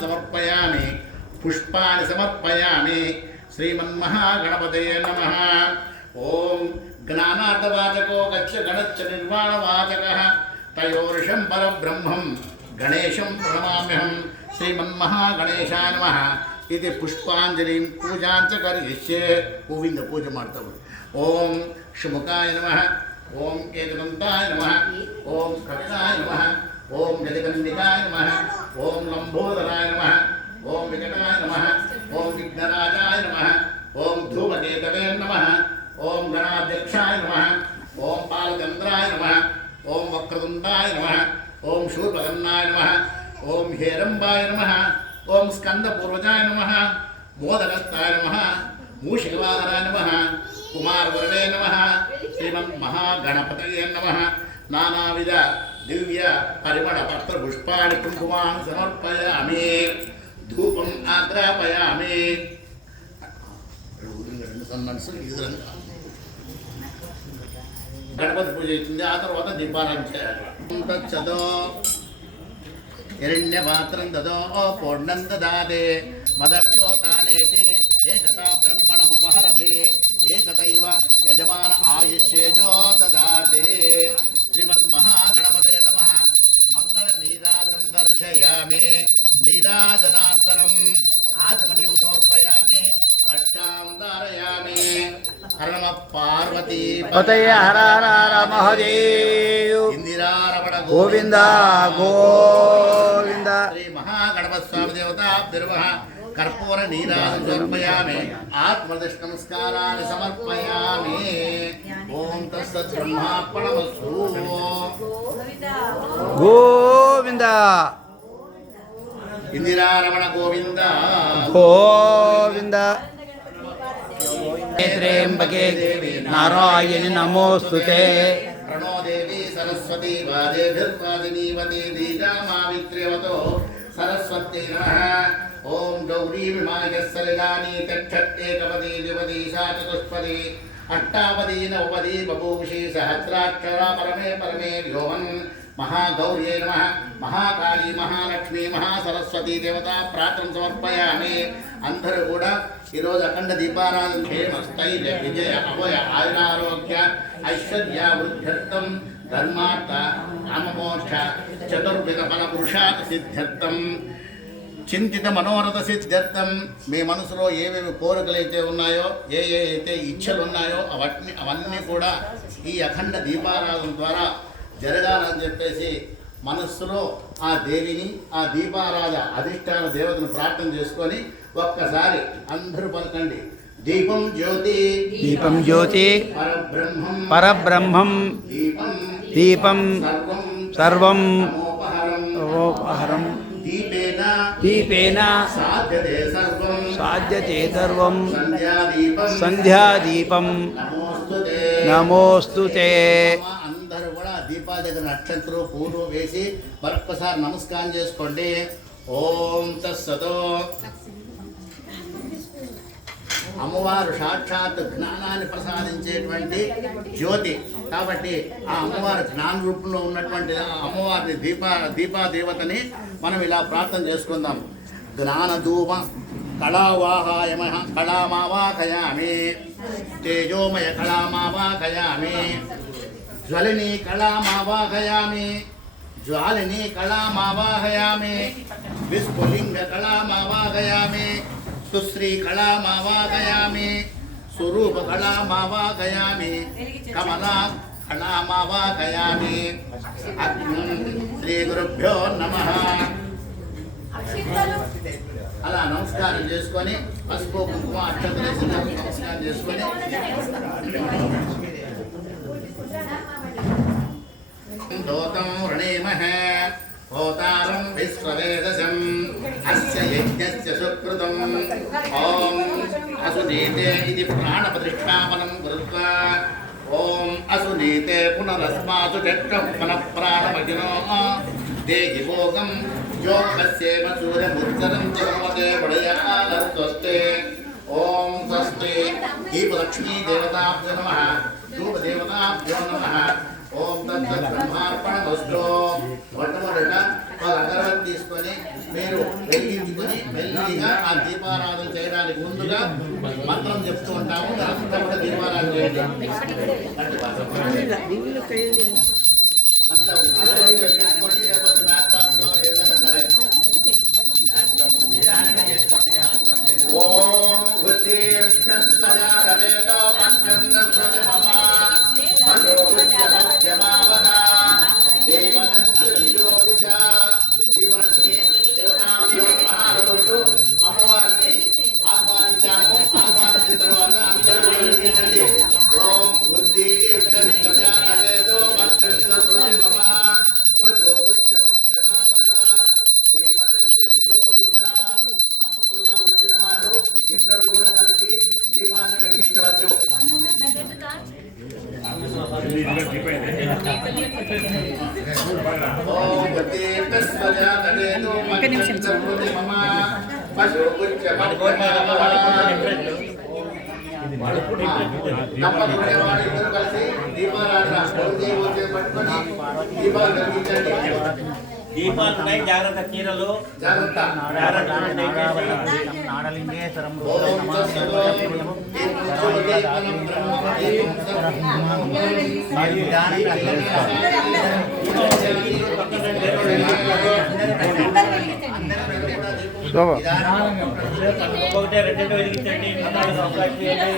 సమర్పయామి పుష్పాన్ని సమర్పయామి శ్రీమన్మహాగణపతయే నమః. ఓం జ్ఞానార్థవాచకో గచ్చ గణచ్చ నిర్వాణవాచకః తయోర్షం పరబ్రహ్మం గణేశం ప్రణమామ్యహం శ్రీమన్మహాగణేశాయ నమః. ఇది పుష్పాంజలిం పూజాంచ కరిష్యే. గోవింద పూజ ಮಾಡ್ತೇವೆ. ఓం శుముఖాయ నమః, ఓం ఏకదంతాయ నమః, ఓం కక్షాయ నమః, ఓం జగదంబికాయ నమః, ఓం లంబోదరాయ నమః, ఓం వికటాయ నమః, ఓం విఘ్నరాజాయ నమః, ఓం ధూమకేతవే నమః, ఓం గణాధ్యక్షాయ నమః, ఓం బాలచంద్రాయ నమః, ఓం వక్రతుండాయ నమః, ఓం శూర్పకర్ణాయ నమః, ఓం హేరంబాయ నమః, ఓం స్కందపూర్వజాయ నమః, మోదకస్థాయ నమః, మూషికవాహనాయ నమః, కుమారవరదే నమః, శ్రీమన్మహాగణపతయే నమః. నానావిధ దివ్య పరిమళ పత్ర పుష్పాణి కుంకుమాన్ సమర్పయామి. ధూపం ఆగ్రాపయామి. గణపతి పూజ అవుతుంది. ఆ తర్వాత దీపారాధన చేయాలి. తచ్చదో హిరణ్యపాత్రం దదో పూర్ణం దదాతే మదవ్యోతానేతి ఏకతా బ్రహ్మణముపహరతే ఏకతైవ యజమాన ఆయుష్యేజో దదాతే. శ్రీమన్మహాగణపతే నమః. మంగళ నీరాజనం దర్శయామి. నీరాజనాంతరం ఆచమనీయం సమర్పయామి. రక్షాం ధారయామి. హర నమః పార్వతీ పతయ హర హర హర మహాదేవ్. ఇందిరారమణ గోవింద గోవింద. శ్రీ మహాగణపతి స్వామి దేవతాభ్యర్వః కర్పూర నీరాజనం సమర్పయామి. ఆత్మదర్శ నమస్కారాన్ని సమర్పయామి. ఓం తస్సత్ బ్రహ్మార్పణమస్తు. గోవింద ఇందిరారమణ గోవింద గోవింద. త్ర్యంబకే నారాయణి నమోస్తుతే. ప్రణో దేవి సరస్వతి వాదేభిర్వాదినీవతి దీజామావిత్ర్యవతో సరస్వత్యై నమః. ఓం గౌరీ విమాయస్సలిలాని తక్షత్యేకపది ద్విపది సా చతుష్పది అష్టాపది నవపది బభూషి సహస్రాక్షరా పరమే పరమే వ్యోమన్. మహాగౌర్యై నమః. మహాకాళీ మహాలక్ష్మి మహాసరస్వతి దేవత ప్రార్థన సమర్పయామి. అందరూ కూడా ఈరోజు అఖండ దీపారాధన క్షేమస్థైర్య విజయ అభయ ఆయురారోగ్య ఐశ్వర్య వృద్ధ్యర్థం ధర్మార్థ కామమోక్ష చతుర్విధ ఫల పురుషార్థ సిద్ధ్యర్థం చింతిత మనోరథ సిద్ధ్యర్థం మీ మనసులో ఏవేవి కోరికలు అయితే ఉన్నాయో ఏ అయితే ఇచ్చలు ఉన్నాయో అవన్నీ కూడా ఈ అఖండ దీపారాధన ద్వారా జరగాలని చెప్పేసి మనస్సులో ఆ దేవిని ఆ దీపారాధ అధిష్టాన దేవతను ప్రార్థన చేసుకొని ఒక్కసారి అందరూ పలకండి. దీపం జ్యోతి దీపం జ్యోతి పరబ్రహ్మం పరబ్రహ్మం దీపం దీపం సర్వం సర్వం తమోపహరం దీపేన దీపేన సాధ్యతే సర్వం సాధ్యతే సర్వం సంధ్యాదీపం సంధ్యాదీపం నమోస్తుతే. నమోస్తుతే. అందరూ కూడా దీపాల దగ్గర నక్షత్రం పూలు వేసి మరొక్కసారి నమస్కారం చేసుకోండి. ఓం తస్సతో. అమ్మవారు సాక్షాత్ జ్ఞానాన్ని ప్రసాదించేటువంటి జ్యోతి కాబట్టి ఆ అమ్మవారి జ్ఞాన రూపంలో ఉన్నటువంటి అమ్మవారిని దీపాదేవతని మనం ఇలా ప్రార్థన చేసుకుందాం. జ్ఞానధూమ కళామావాహయామి. తేజోమయ కళామావాహయామి. జ్వలిని కళామావాహయామి. జ్వాలిని కళామావాహయామి. విస్ఫులింగ కళామావాహయామి. సుశ్రీ కళామావాహయామి. స్వరూప కళామావాహయామి. కమలా కళామావాహయామి. శ్రీ గురుభ్యో నమః. అలా నమస్కారం చేసుకొని పసుపు కుంకుమ అక్షతలేసి నమస్కారం చేసుకొని దోతం వృణీమహే హోతారం విశ్వవేదశం అస్య యజ్ఞస్య సుకృతం. ఓం అసునీతే ఇది ప్రాణప్రతిష్ఠాపనం కృత్వా ఓం అసునీతే పునరస్మాసు చక్రం పునః ప్రాణమజినో దేహి భోగం యోగస్యేమ సూర్యముచ్చరం చర్మతే పడయాలస్వస్తే. ఓం స్వస్తి. దీపలక్ష్మీ దేవతాభ్యో నమః. ధూపదేవతాభ్యో నమః. ఓం తత్ బ్రహ్మార్పణమస్తు. మొట్టమొదట ఒక అగరబత్తి తీసుకొని మీరు వెలిగించి యథావిధిగా ఆ దీపారాధన చేయడానికి ముందుగా మంత్రం చెప్తూ ఉంటాము. దాంతో కూడా దీపారాధన చేయండి. అంతా అలాగే తీసుకోండి, లేకపోతే మ్యాచ్ బాక్స్ లో ఏదైనా సరే. ఓం బుద్ధిర్భ్యస్వయా రవేదో పక్షందస్వతి మమ మనో బుద్ధ్యమఖ్యమావహ దేవనస్యోదిశ జీవనస్మి దేవతాభ్యో మహానుభుడు అమ్మవారిని ఆహ్వానించాము. ఆహ్వానించిన తర్వాత అందరూ కూడా వెలిగించండి. ఓం బుద్ధిర్భ్యస్వయా రవేదో పక్షందస్వతి మమ మనో బుద్ధ్యమఖ్యమావహ అమ్మగా వచ్చిన వారు ఇద్దరు కూడా కలిసి దీపాన్ని వెలిగించవచ్చు. ఇద్దరు కలిసి దీపారాధన పట్టుకొని దీపాలు వెలిగించండి. దీపాలున్నాయి, జాగ్రత్త. చీరలు జాగ్రత్త. నాడలింగేశ్వరం ఒకటే రెండు వెలిగించండి. సబ్స్క్రైబ్ చేయండి.